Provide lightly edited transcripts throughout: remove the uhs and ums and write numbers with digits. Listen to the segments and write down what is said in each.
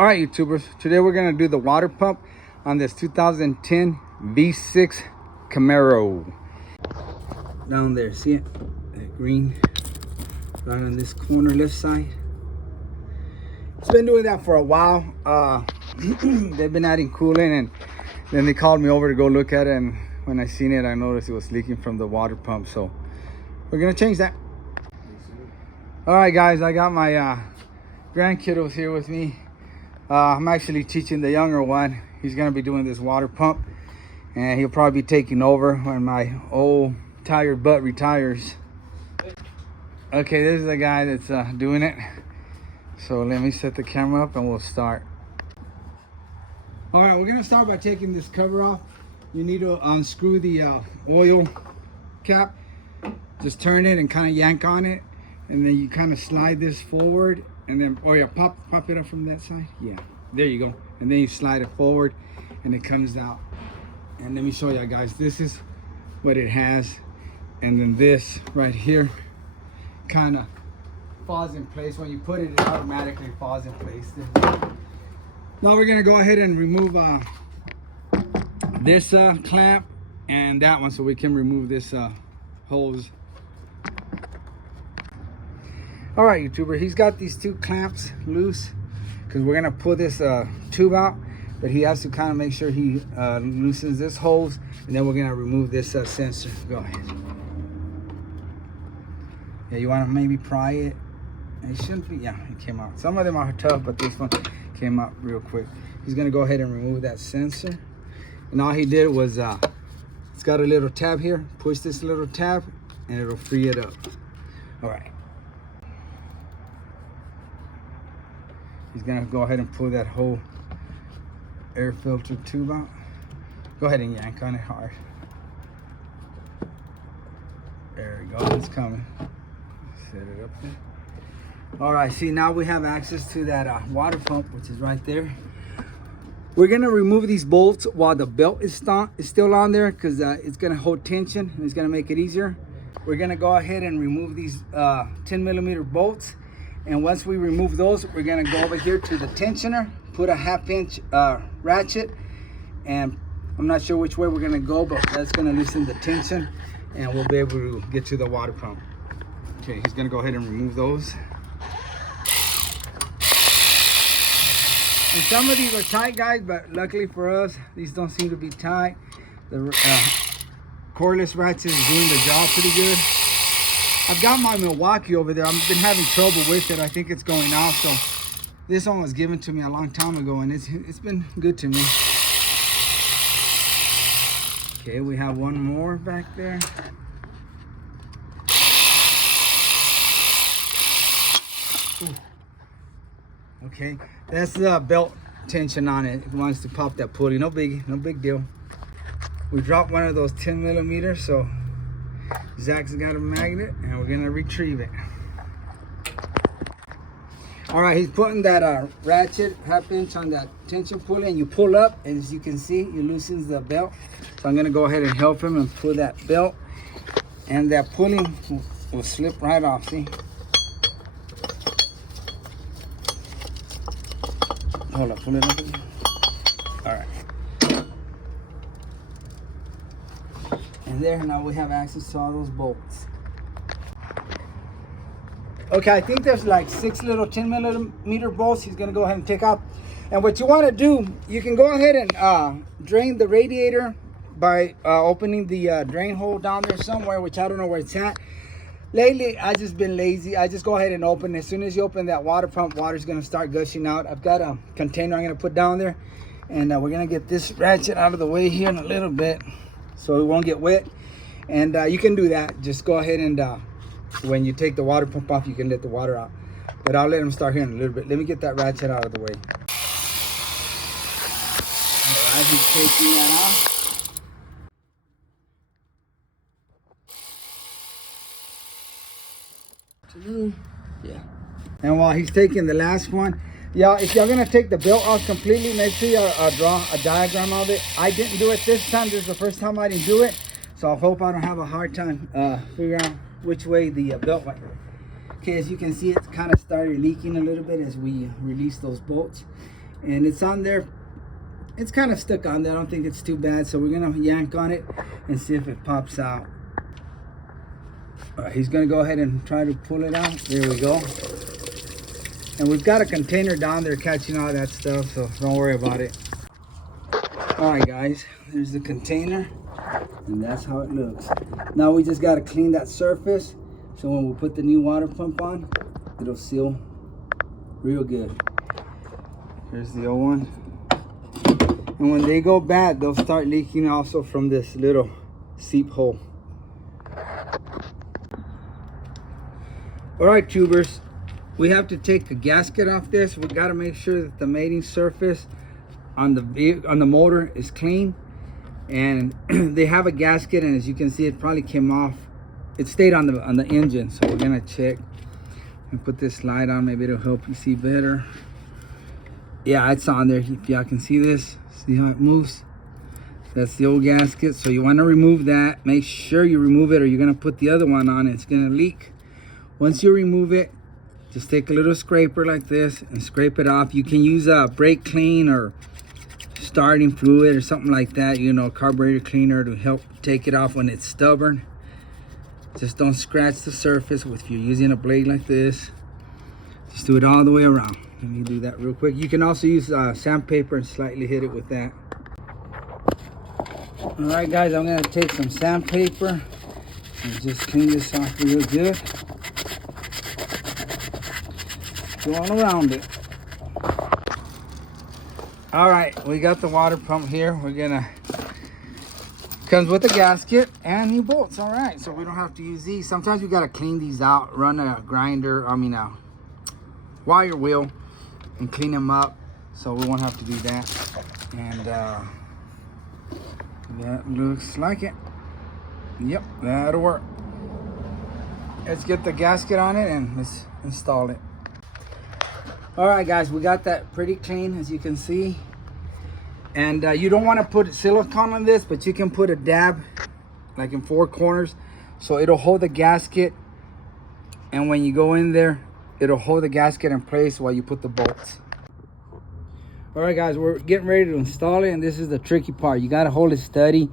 All right, YouTubers, today we're gonna do the water pump on this 2010 V6 Camero. Down there, see it? That green, right on this corner left side. It's been doing that for a while. They've been adding coolant, and then they called me over to go look at it, and when I seen it, I noticed it was leaking from the water pump, so we're gonna change that. All right, guys, I got my grandkiddos here with me. I'm actually teaching the younger one. He's gonna be doing this water pump, and he'll probably be taking over when my old tired butt retires. Okay, this is the guy that's doing it. So let me set the camera up and we'll start. All right, we're gonna start by taking this cover off. You need to unscrew the oil cap. Just turn it and kind of yank on it, and then you kind of slide this forward, and then, oh yeah, pop it up from that side. Yeah, there you go. And then you slide it forward and it comes out. And let me show you guys, this is what it has. And then this right here kind of falls in place. When you put it, it automatically falls in place. Now we're gonna go ahead and remove this clamp and that one, so we can remove this hose. All right, YouTuber, he's got these two clamps loose because we're gonna pull this tube out, but he has to kind of make sure he loosens this hose, and then we're gonna remove this sensor. Go ahead. Yeah, you wanna maybe pry it. It shouldn't be, yeah, it came out. Some of them are tough, but this one came out real quick. He's gonna go ahead and remove that sensor. And all he did was, it's got a little tab here. Push this little tab and it'll free it up. All right. He's gonna go ahead and pull that whole air filter tube out. Go ahead and yank on it hard. There we go, it's coming. Set it up there. All right, see, now we have access to that water pump, which is right there. We're gonna remove these bolts while the belt is still on there, because it's gonna hold tension and it's gonna make it easier. We're gonna go ahead and remove these 10mm bolts. And once we remove those, we're gonna go over here to the tensioner, put a 1/2 inch ratchet, and I'm not sure which way we're gonna go, but that's gonna loosen the tension, and we'll be able to get to the water pump. Okay, he's gonna go ahead and remove those. And some of these are tight, guys, but luckily for us, these don't seem to be tight. The cordless ratchet is doing the job pretty good. I've got my Milwaukee over there. I've been having trouble with it. I think it's going off. So this one was given to me a long time ago, and it's been good to me. Okay, we have one more back there. Ooh. Okay, that's the belt tension on it. It wants to pop that pulley. No big deal. We dropped one of those 10mm, so Zach's got a magnet, and we're gonna retrieve it. All right, he's putting that ratchet 1/2 inch on that tension pulley, and you pull up, and as you can see, it loosens the belt. So I'm gonna go ahead and help him and pull that belt, and that pulley will slip right off. See? Hold up, pull it up again. All right. And there, now we have access to all those bolts. Okay, I think there's like 6 little 10mm bolts he's gonna go ahead and take out. And what you wanna do, you can go ahead and drain the radiator by opening the drain hole down there somewhere, which I don't know where it's at. Lately, I've just been lazy. I just go ahead and open. As soon as you open that water pump, water's gonna start gushing out. I've got a container I'm gonna put down there, and we're gonna get this ratchet out of the way here in a little bit, so it won't get wet. And you can do that. Just go ahead and when you take the water pump off, you can let the water out. But I'll let him start here in a little bit. Let me get that ratchet out of the way. All right, he's taking that off. Yeah. And while he's taking the last one, yeah, if you're gonna take the belt off completely, make sure you draw a diagram of it. I didn't do it this time. This is the first time I didn't do it, so I hope I don't have a hard time figuring out which way the belt went. Okay, as you can see, it's kind of started leaking a little bit as we release those bolts. and it's on there. It's kind of stuck on there. I don't think it's too bad, so we're gonna yank on it and see if it pops out. All right, he's gonna go ahead and try to pull it out. There we go. And we've got a container down there catching all that stuff, so don't worry about it. All right, guys, there's the container, and that's how it looks. Now we just gotta clean that surface, so when we put the new water pump on, it'll seal real good. Here's the old one. And when they go bad, they'll start leaking also from this little seep hole. All right, tubers, we have to take a gasket off this. We got to make sure that the mating surface on the motor is clean. And they have a gasket, and as you can see, it probably came off. It stayed on the engine, so we're gonna check and put this slide on. Maybe it'll help you see better. Yeah, it's on there. If y'all can see this, see how it moves? That's the old gasket. So you want to remove that. Make sure you remove it, or you're going to put the other one on. It's going to leak. Once you remove it, just take a little scraper like this and scrape it off. You can use a brake clean or starting fluid or something like that, you know, carburetor cleaner to help take it off when it's stubborn. Just don't scratch the surface if you're using a blade like this. Just do it all the way around. Let me do that real quick. You can also use sandpaper and slightly hit it with that. All right, guys, I'm gonna take some sandpaper and just clean this off real good. Go all around it. All right, we got the water pump here. We're gonna, comes with a gasket and new bolts. All right, so we don't have to use these. Sometimes we gotta clean these out, run a grinder, wire wheel, and clean them up, so we won't have to do that. And that looks like it. Yep, that'll work. Let's get the gasket on it and let's install it. All right, guys, we got that pretty clean, as you can see. And you don't want to put silicone on this, but you can put a dab like in 4 corners, so it'll hold the gasket, and when you go in there, it'll hold the gasket in place while you put the bolts. All right, guys, we're getting ready to install it, and this is the tricky part. You got to hold it steady,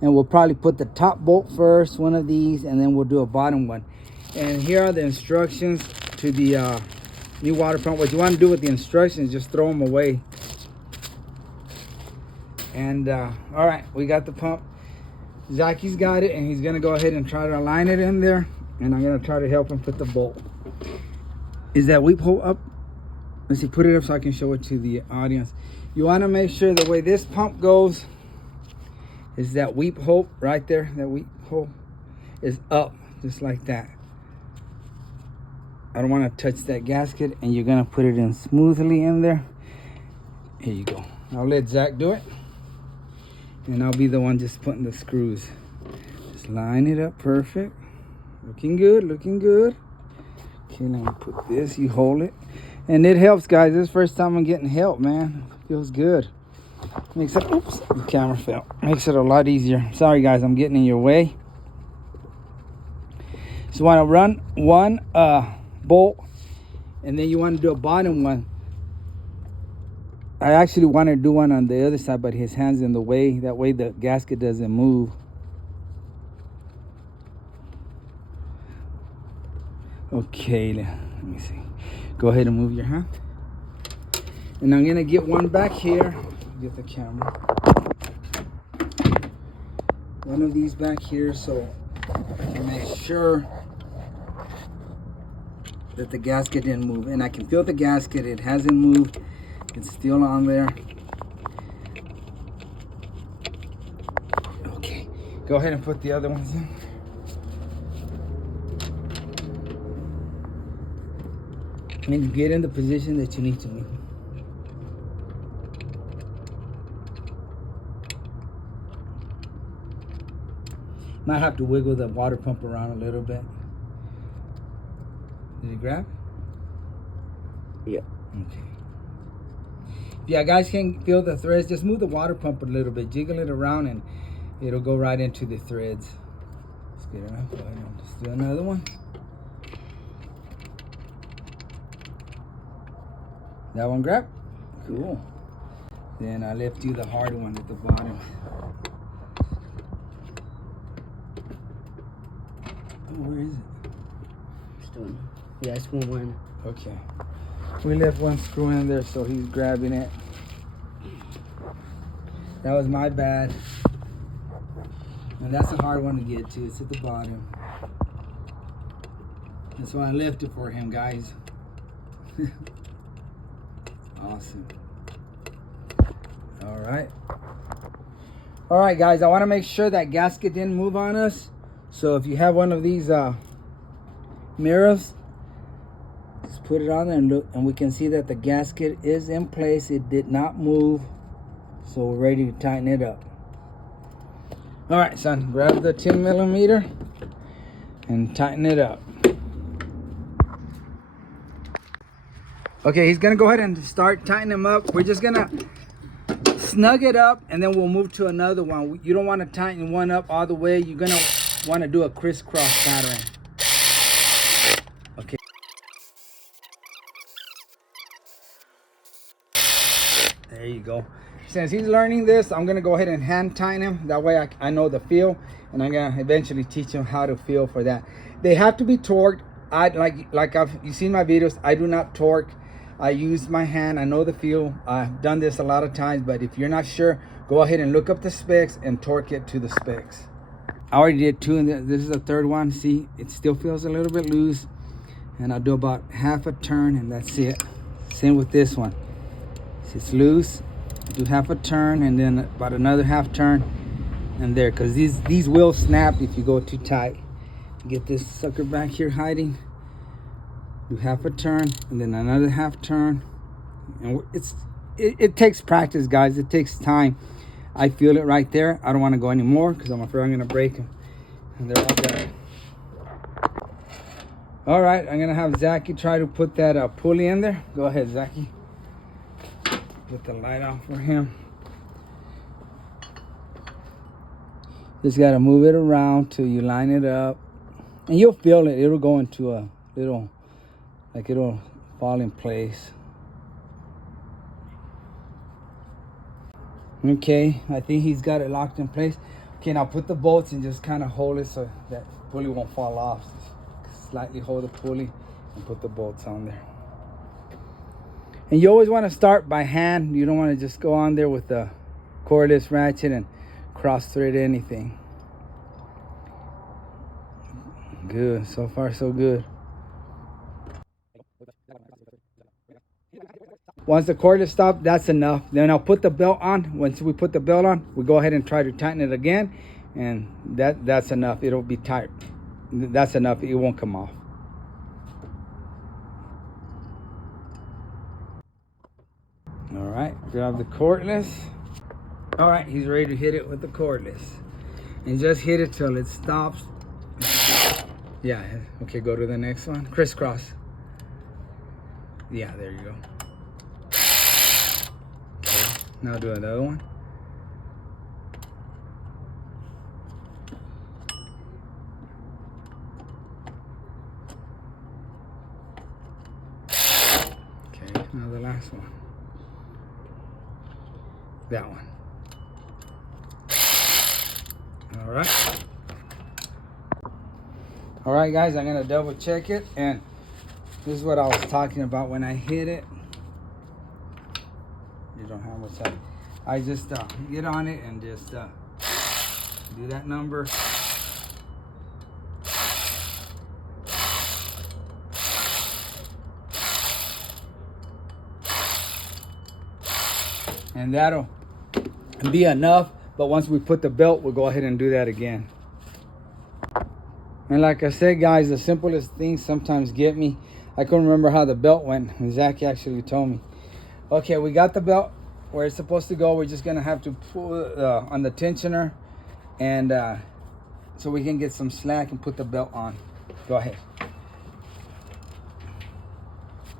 and we'll probably put the top bolt first, one of these, and then we'll do a bottom one. And here are the instructions to the new water pump. What you want to do with the instructions, just throw them away. And all right, we got the pump. Zacky's got it, and he's gonna go ahead and try to align it in there, and I'm gonna try to help him put the bolt. Is that weep hole up? Let's see, put it up so I can show it to the audience. You want to make sure the way this pump goes is that weep hole right there. That weep hole is up, just like that. I don't want to touch that gasket, and you're gonna put it in smoothly in there. Here you go. I'll let Zach do it, and I'll be the one just putting the screws. Just line it up perfect. Looking good, looking good. Okay, let me put this, you hold it. And it helps, guys. This is the first time I'm getting help, man. Feels good. Makes it, oops, the camera fell. Makes it a lot easier. Sorry, guys, I'm getting in your way. So you want to run one bolt, and then you want to do a bottom one. I actually want to do one on the other side, but his hand's in the way. That way the gasket doesn't move. Okay, let me see. Go ahead and move your hand. And I'm gonna get one back here. Get the camera. One of these back here, so I can make sure that the gasket didn't move. And I can feel the gasket, it hasn't moved. It's still on there. Okay, go ahead and put the other ones in. And get in the position that you need to be. Might have to wiggle the water pump around a little bit. Did it grab? Yeah. Okay. If you guys can feel the threads, just move the water pump a little bit, jiggle it around, and it'll go right into the threads. Let's get it out. Go ahead and just do another one. That one grab? Cool. Then I left you the hard one at the bottom. Oh, where is it? Still, yeah, it's one. Okay. We left one screw in there, so he's grabbing it. That was my bad. And that's a hard one to get to. It's at the bottom. That's why I left it for him, guys. Awesome. All right, guys. I want to make sure that gasket didn't move on us. So if you have one of these mirrors, just put it on there and look, and we can see that the gasket is in place. It did not move. So we're ready to tighten it up. All right, son, grab the 10 millimeter and tighten it up. Okay, he's gonna go ahead and start tightening them up. We're just gonna snug it up and then we'll move to another one. You don't wanna tighten one up all the way. You're gonna wanna do a crisscross pattern. Okay. There you go. Since he's learning this, I'm gonna go ahead and hand tighten him. That way I know the feel, and I'm gonna eventually teach him how to feel for that. They have to be torqued. You've seen my videos, I do not torque. I use my hand. I know the feel. I've done this a lot of times, but if you're not sure, go ahead and look up the specs and torque it to the specs. I already did two, and this is the third one. See, it still feels a little bit loose, and I'll do about half a turn, and that's it. Same with this one. See, it's loose. Do half a turn, and then about another half turn, and there, because these will snap if you go too tight. Get this sucker back here hiding. Do half a turn and then another half turn, and it takes practice, guys. It takes time. I feel it right there. I don't want to go anymore because I'm afraid I'm gonna break them, and they're all there. All right, I'm gonna have Zachy try to put that pulley in there. Go ahead, Zachy. Put the light on for him. Just gotta move it around till you line it up, and you'll feel it. It'll go into a little, like it'll fall in place. Okay, I think he's got it locked in place. Okay, now put the bolts and just kind of hold it so that pulley won't fall off. Just slightly hold the pulley and put the bolts on there. And you always want to start by hand. You don't want to just go on there with the cordless ratchet and cross thread anything. Good, so far so good. Once the cordless stops, that's enough. Then I'll put the belt on. Once we put the belt on, we go ahead and try to tighten it again, and that's enough. It'll be tight. That's enough. It won't come off. All right, grab the cordless. All right, he's ready to hit it with the cordless, and just hit it till it stops. Yeah, okay, go to the next one. Crisscross. Yeah, there you go. Okay, now do another one. Okay, now the last one. That one. All right. All right, guys, I'm gonna double check it, and this is what I was talking about when I hit it. You don't have much time. I just get on it and just do that number. And that'll be enough, but once we put the belt, we'll go ahead and do that again. And like I said, guys, the simplest things sometimes get me. I couldn't remember how the belt went, and Zach actually told me. Okay, we got the belt where it's supposed to go. We're just gonna have to pull on the tensioner, and so we can get some slack and put the belt on. Go ahead.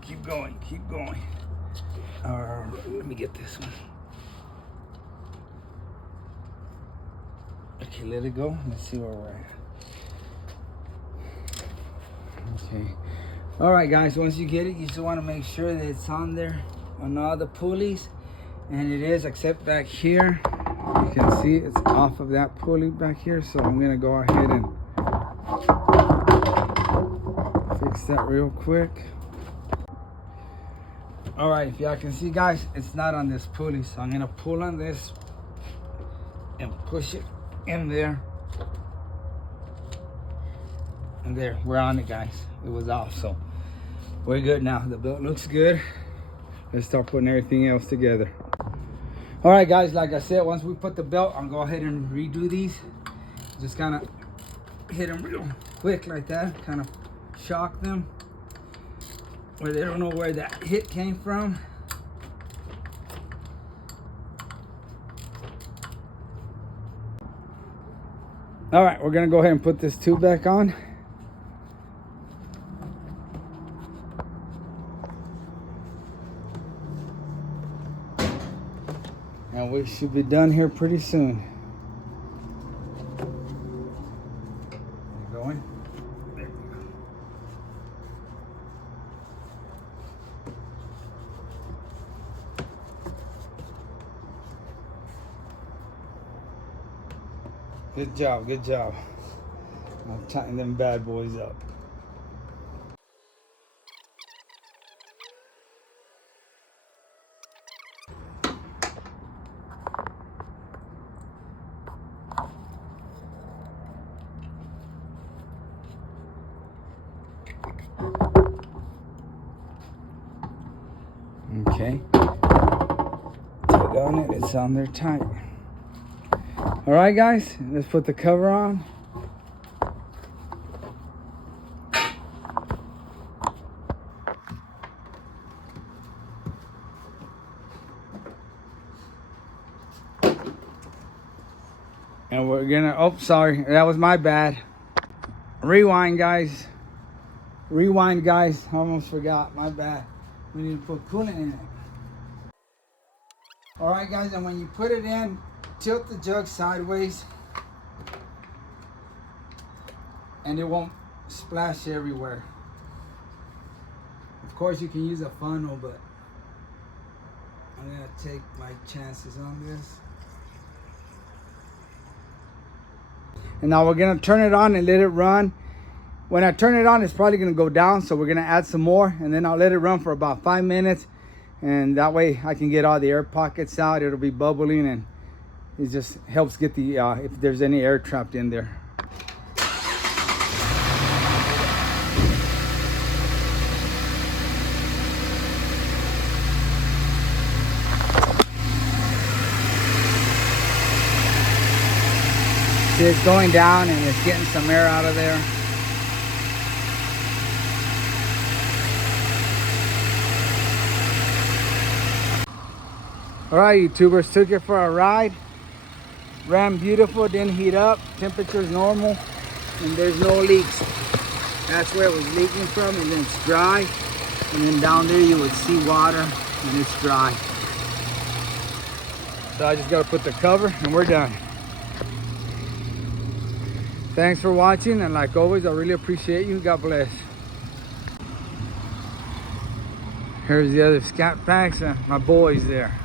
Keep going, keep going. Let me get this one. Okay, let it go. Let's see where we're at. Okay. All right, guys, once you get it, you just want to make sure that it's on there on all the pulleys, and it is, except back here. You can see it's off of that pulley back here, so I'm gonna go ahead and fix that real quick. All right, if y'all can see, guys, it's not on this pulley, so I'm gonna pull on this and push it in there. And there, we're on it, guys. It was off, so we're good now. The belt looks good. Let's start putting everything else together. All right, guys, like I said, once we put the belt, I'll go ahead and redo these. Just kind of hit them real quick like that, kind of shock them where they don't know where that hit came from. All right, we're gonna go ahead and put this tube back on. And we should be done here pretty soon. Going. There we go. Good job, good job. I'll tighten them bad boys up. Okay. Tug on it, it's on there tight. All right, guys, let's put the cover on. And we're gonna, oh, sorry, that was my bad. Rewind, guys. Rewind, guys. I almost forgot, my bad. We need to put coolant in it. All right, guys, and when you put it in, tilt the jug sideways and it won't splash everywhere. Of course, you can use a funnel, but I'm gonna take my chances on this. And now we're gonna turn it on and let it run. When I turn it on, it's probably gonna go down, so we're gonna add some more, and then I'll let it run for about 5 minutes, and that way I can get all the air pockets out. It'll be bubbling, and it just helps get the if there's any air trapped in there. See, it's going down and it's getting some air out of there. All right, YouTubers, took it for a ride. Ran beautiful, didn't heat up, temperature's normal, and there's no leaks. That's where it was leaking from, and then it's dry. And then down there you would see water, and it's dry. So I just gotta put the cover, and we're done. Thanks for watching, and like always, I really appreciate you. God bless. Here's the other scat packs, and my boys there.